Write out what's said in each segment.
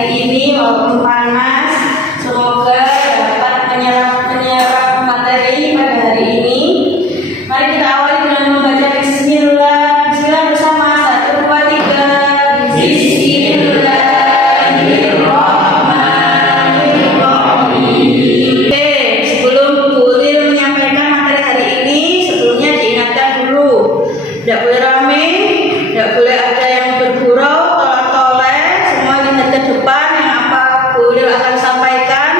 hari ini walaupun panas, semoga dapat menyerap materi pada hari ini. Mari kita awali dengan membaca Bismillah. Bismillah bersama 1, 2, 3. Bismillahirrahmanirrahim. Oke, sebelum Bu Ulil menyampaikan materi hari ini, sebelumnya diingatkan dulu, tidak boleh rame, tidak boleh ada yang bergurau, tolak-toleh, semua lihat ke depan yang apa Bu Ulil akan sampaikan.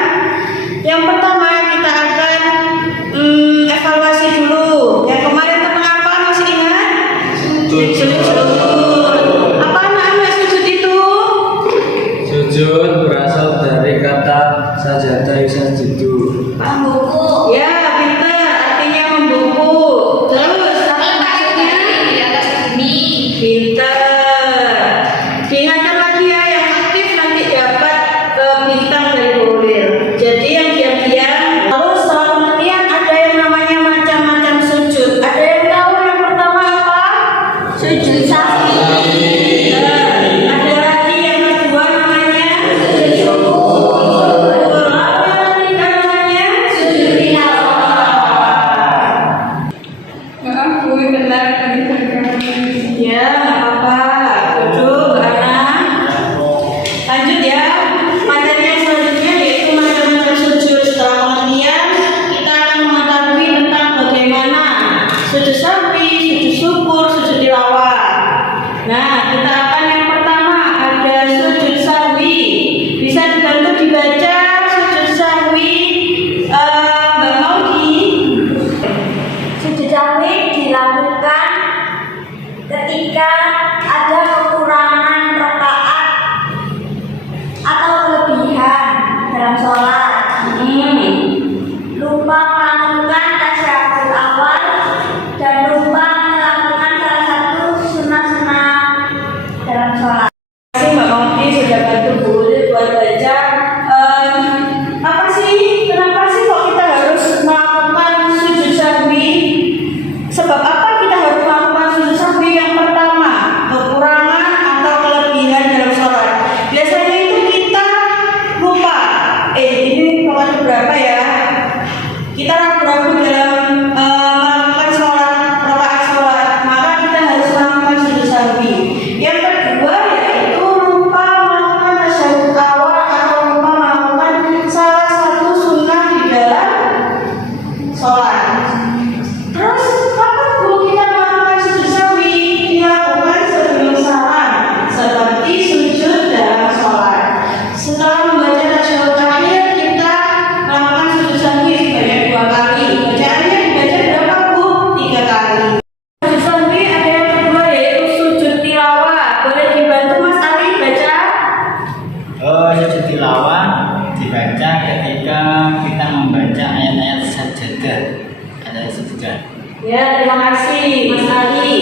Yang pertama kita akan evaluasi dulu. Yang kemarin tentang apa masih ingat? Sujud. Apa anak-anak sujud itu? Sujud berasal dari kata sajadah yusajjidu. Membungkuk. Ya, pintar. Artinya membungkuk. Terus apa maksudnya? Di atas bumi. Pintar. Diingatkan lagi ya, yang aktif nanti dapat bintang dari Bu Ulil. Jadi yang diam-diam. Lalu setelah pengertian ada yang namanya macam-macam sujud. Ada yang tahu yang pertama apa? Sujud sawi. Ada lagi yang kedua namanya sujud syukur. Lalu yang ketiga namanya sujud tilawah. Maaf Bu, benar tadi terganggu. Ya, nggak apa-apa. Duduk, anak. Lanjut ya. Materi yang selanjutnya yaitu macam-macam sujud. Setelah pengertian, kita akan mengetahui tentang bagaimana sujud sawi, sujud syukur, sujud tilawah. Nah, kita akan yang pertama ada sujud sawi. Bisa dibantu dibaca sujud sawi, Mbak Maudi. Sujud sawi dilakukan ketika ada kekurangan rakaat atau kelebihan dalam sholat, lupa melakukan tasyahud awal dan lupa melakukan salah satu sunnah-sunnah dalam sholat. Terima kasih Mbak Maudi sudah bantu Bu Ulil buat baca. Apa sih? Kenapa sih kok kita harus melakukan sujud sahwi? Sebab apa kita harus melakukan sujud sahwi? Yang pertama, kekurangan atau kelebihan dalam sholat. Biasanya itu kita lupa. Ini kelas berapa ya? Kita ragu-ragu dalam melakukan sholat, rakaat sholat. Maka kita harus melakukan sujud sahwi. Yang kedua yaitu lupa melakukan tasyahud awal atau lupa melakukan salah satu sunnah di dalam sholat. Terus kapan Bu kita melakukan sujud sahwi? Dilakukan sebelum salam, seperti sujud dalam sholat. Setelah membaca tasyahud akhir, kita melakukan sujud sahwi sebanyak 2 kali. Bacaannya dibaca berapa Bu? 3 kali. Sujud sahwi ada yang kedua yaitu sujud tilawah. Boleh dibantu Mas Ali baca? Sujud tilawah dibaca ketika kita membaca ayat-ayat sajadah. Ada sajadah. Ya, terima kasih Mas Ali.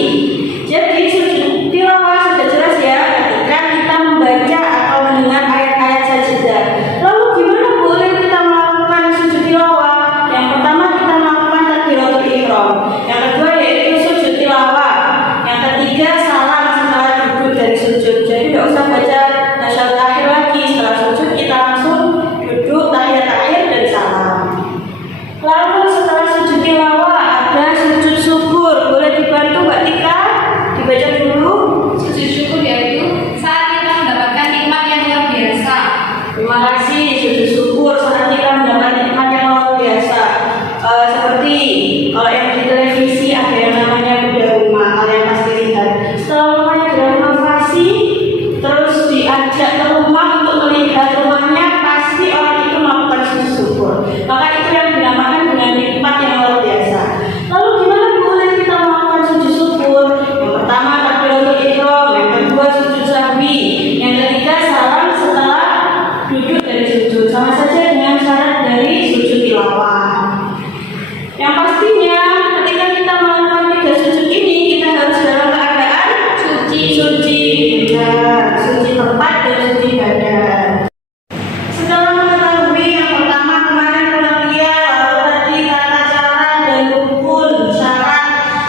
Jadi sujud tilawah sudah jelas ya ketika kita membaca atau mendengar ayat-ayat sajadah. Lalu gimana boleh kita melakukan sujud tilawah? Yang pertama kita melakukan takbiratul ihram. Yang kedua yaitu sujud tilawah. Yang ketiga salam setelah duduk dari sujud. Jadi tidak usah baca tasyahud akhir lagi. Setelah sujud kita langsung duduk tahiyat akhir dan salam. Lalu setelah sujud tilawah ada sujud syukur. Boleh dibantu Mbak Tika? Dibaca dulu. Sujud syukur yaitu saat kita mendapatkan nikmat yang luar biasa. Terima kasih. Sujud syukur saat kita mendapat nikmat yang luar biasa. Seperti kalau yang di televisi ada yang namanya kuda rumah. Kalian pasti lihat. Setelah rumahnya direnovasi, terus diajak ke rumah untuk melihat rumahnya, pasti orang itu melakukan sujud syukur. Maka itu yang dinamakan dengan nikmat yang luar biasa. Lalu gimana boleh kita melakukan sujud syukur? Yang pertama takbiratul ihram, yang kedua sujud sahwi, yang ketiga salam setelah duduk dari sujud. Sama saja dengan syarat dari sujud tilawah. Yang pastinya ketika kita melakukan 3 sujud ini kita harus dalam keadaan suci, suci tempat dan suci badan. Setelah mengetahui yang pertama kemarin pengertian, lalu tadi tata cara dan rukun syarat.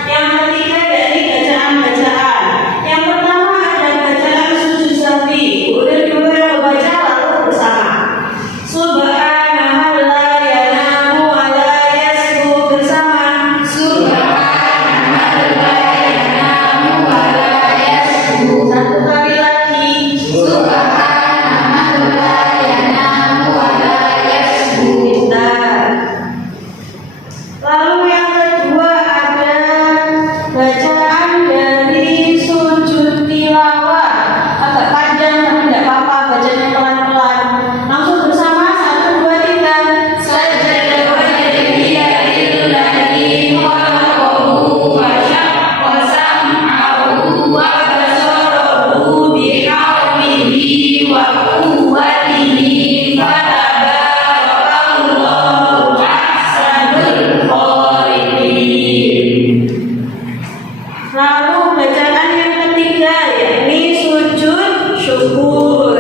Yang ketiga dari bacaan-bacaan. Yang pertama ada bacaan sujud sahwi. Udah dulu yang baca Subhana man la yanamu wa la yasbu. Pintar. Lalu yang kedua ada bacaan dari sujud tilawah. Agak panjang tapi tidak apa-apa, bacanya pelan-pelan. Langsung bersama 1, 2, 3. Sajada wajhiya lillahi khalaqahu wa syaqqa sam'ahu wa basarahu bihawlihi wa quwwatihi fatabarakallahu ahsanul khaliqin. Lalu bacaan yang ketiga yakni sujud syukur.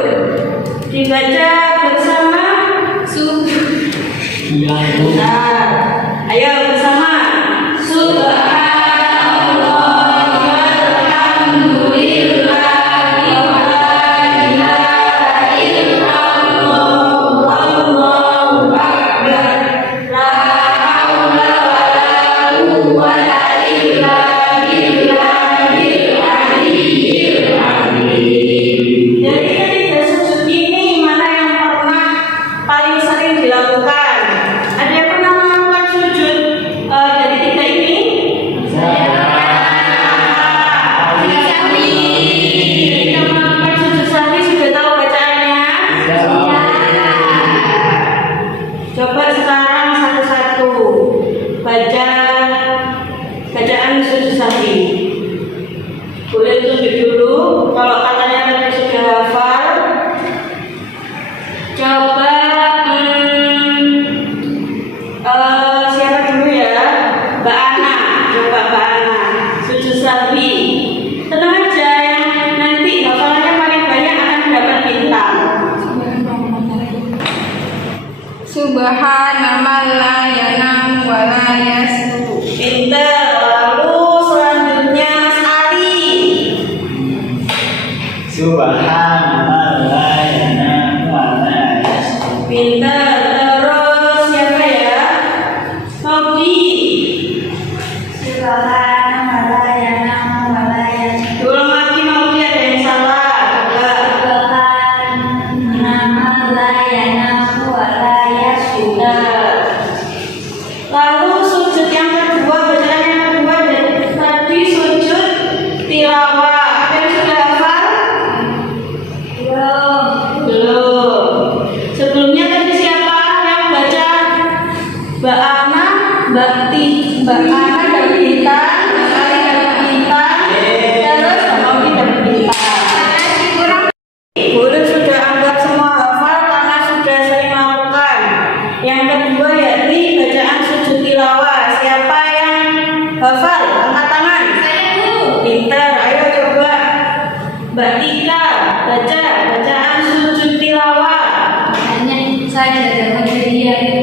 Dibaca bersama. Nah, ayo bersama. Subhanallah walhamdulillah wa la ilaha illallah wallahu akbar. La haula wa la quwwata illa billahil aliyyil azim. Dari ketiga sujud ini mana yang pernah paling sering dilakukan? Ada yang pernah melakukan sujud dari tiga ini? Ketika melakukan sujud sahwi sudah tahu bacaannya? Coba sekarang satu-satu baca bacaan sujud sahwi. Boleh tunjuk dulu kalau katanya tadi sudah hafal. Coba siapa dulu ya? Mbak Ana. Coba Mbak Ana sujud sahwi. Tenang aja, yang nanti hafalannya paling banyak akan mendapat bintang. Subhana man la yanamu wa la yasbu. Pinter. Lalu selanjutnya Mas Ali. Subhanallah la yanamu wa la yasbu. Pinter. Terus siapa ya? Nobi. Subhana man la yanamu wa la yasbu. Ulang lagi Nobi, ada yang salah. Coba. Subhana man la yanamu wa la yasbu. Pinter. Lalu sujud yang kedua, bacaan yang kedua dari tadi sujud tilawah. Ada yang sudah hafal? Belum. Sebelumnya tadi siapa yang baca? Mbak Ana, Mbak Ana dapat bintang, Mbak Ali dapat bintang, terus Mbak Novi dapat bintang. Guru sudah anggap semua hafal karena sudah sering melakukan. Yang kedua yakni bacaan sujud tilawah. Siapa yang hafal? Angkat tangan. Pinter, ayo coba. Mbak Tika baca bacaan sujud tilawah. Hanya saja wajhiya